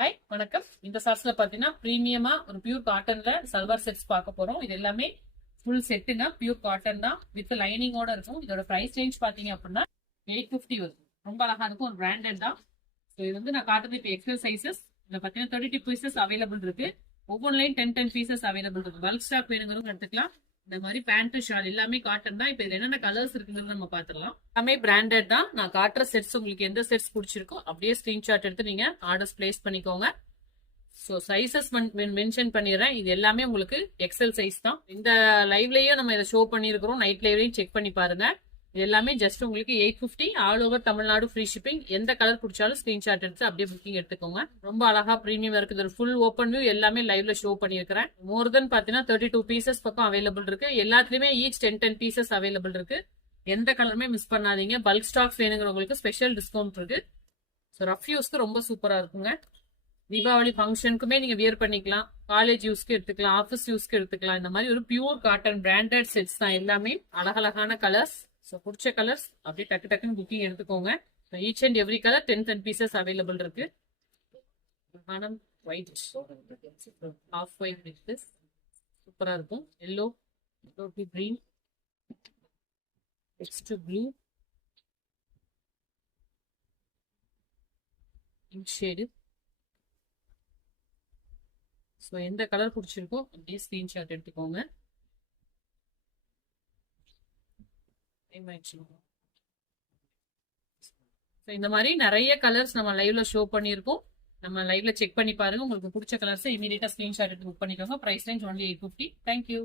Hi வணக்கம். இந்த சார்ஸ்ல பாத்தீங்கன்னா பிரீமியமா ஒரு பியூர் காட்டன்ல சல்வார் செட்ஸ் பார்க்க போறோம். இது எல்லாமே ஃபுல் செட்டுனா பியூர் காட்டன் தான் வித் லைனிங்கோட இருக்கும். இதோட பிரைஸ் ரேஞ்ச் பாத்தீங்க அப்படின்னா 850 வரும். ரொம்ப அழகா இருக்கும். ஒரு பிராண்டட் தான். ஸோ இது வந்து நான் காட்டுறது இப்போ எக்ஸல் சைசஸ். இதுல பாத்தீங்கன்னா 32 பீசஸ் அவைலபிள் இருக்கு. ஒவ்வொன்றுலையும் 10 பீசஸ் அவைலபிள் இருக்கு. பல்க் ஸ்டாக் வேணுங்கிறவங்க எடுத்துக்கலாம். இந்த மாதிரி பேண்ட் ஷால் எல்லாமே காட்டன் தான். இப்போ இதுல என்னென்ன கலர்ஸ் இருக்குங்கிறது நம்ம பாத்துக்கலாம். எல்லாமே பிராண்டட் தான். நான் காட்டுற செட்ஸ் உங்களுக்கு எந்த செட்ஸ் பிடிச்சிருக்கோ அப்படியே ஸ்கிரீன்ஷாட் எடுத்து நீங்க ஆர்டர்ஸ் பிளேஸ் பண்ணிக்கோங்க. ஸோ சைசஸ் மென்ஷன் பண்ணிடுறேன். இது எல்லாமே உங்களுக்கு எக்ஸல் சைஸ் தான். இந்த லைவ்லயும் நம்ம இதை ஷோ பண்ணிருக்கிறோம். நைட் லைவ்லயும் செக் பண்ணி பாருங்க. இது எல்லாமே ஜஸ்ட் உங்களுக்கு 850 all over Tamil Nadu free shipping. எந்த கலர் பிடிச்சாலும் ஸ்கிரீன்ஷாட் எடுத்து அப்படியே புக்கிங் எடுத்துக்கோங்க. ரொம்ப அழகா பிரீமியம் இருக்குது. ஒரு ஃபுல் ஓப்பன் வியூ எல்லாமே லைவ்ல ஷோ பண்ணிருக்கிறேன். மோர் தென் பாத்தீங்கன்னா 32 பீசஸ் பக்கம் அவைலபிள் இருக்கு. எல்லாத்துலயுமே ஈச் 10 பீசஸ் அவைலபிள் இருக்கு. எந்த கலருமே மிஸ் பண்ணாதீங்க. பல்க் ஸ்டாக்ஸ் வேணுங்கிறவங்களுக்கு ஸ்பெஷல் டிஸ்கவுண்ட் இருக்கு. ஸோ ரஃப் யூஸ்க்கு ரொம்ப சூப்பரா இருக்குங்க. தீபாவளி ஃபங்க்ஷனுக்குமே நீங்க வியர் பண்ணிக்கலாம். காலேஜ் யூஸ்க்கு எடுத்துக்கலாம். ஆஃபீஸ் யூஸ்க்கு எடுத்துக்கலாம். இந்த மாதிரி ஒரு பியூர் காட்டன் பிராண்டட் செட்ஸ் தான் எல்லாமே. அழகழகான கலர்ஸ். ஸோ பிடிச்ச கலர்ஸ் அப்படியே டக்கு டக்குன்னு புக்கிங் எடுத்துக்கோங்க. Each and every colour 10 pieces available இருக்கு. ஒயிட் ஆஃப் ஒயிட் வித் சூப்பரா இருக்கும். Yellow to green next to blue pink shade. So எந்த கலர் பிடிச்சிருக்கோ அப்படியே ஸ்கிரீன்ஷாட் எடுத்துக்கோங்க. இந்த மாதிரி நிறைய கலர்ஸ் நம்ம லைவ்ல ஷோ பண்ணிருக்கோம். நம்ம லைவ்ல செக் பண்ணி பாருங்க. உங்களுக்கு பிடிச்ச கலர்ஸ் இமீடியட்டா ஸ்கிரீன்ஷாட் எடுத்து புக் பண்ணிக்கோங்க. Price range only 850. தேங்க்யூ.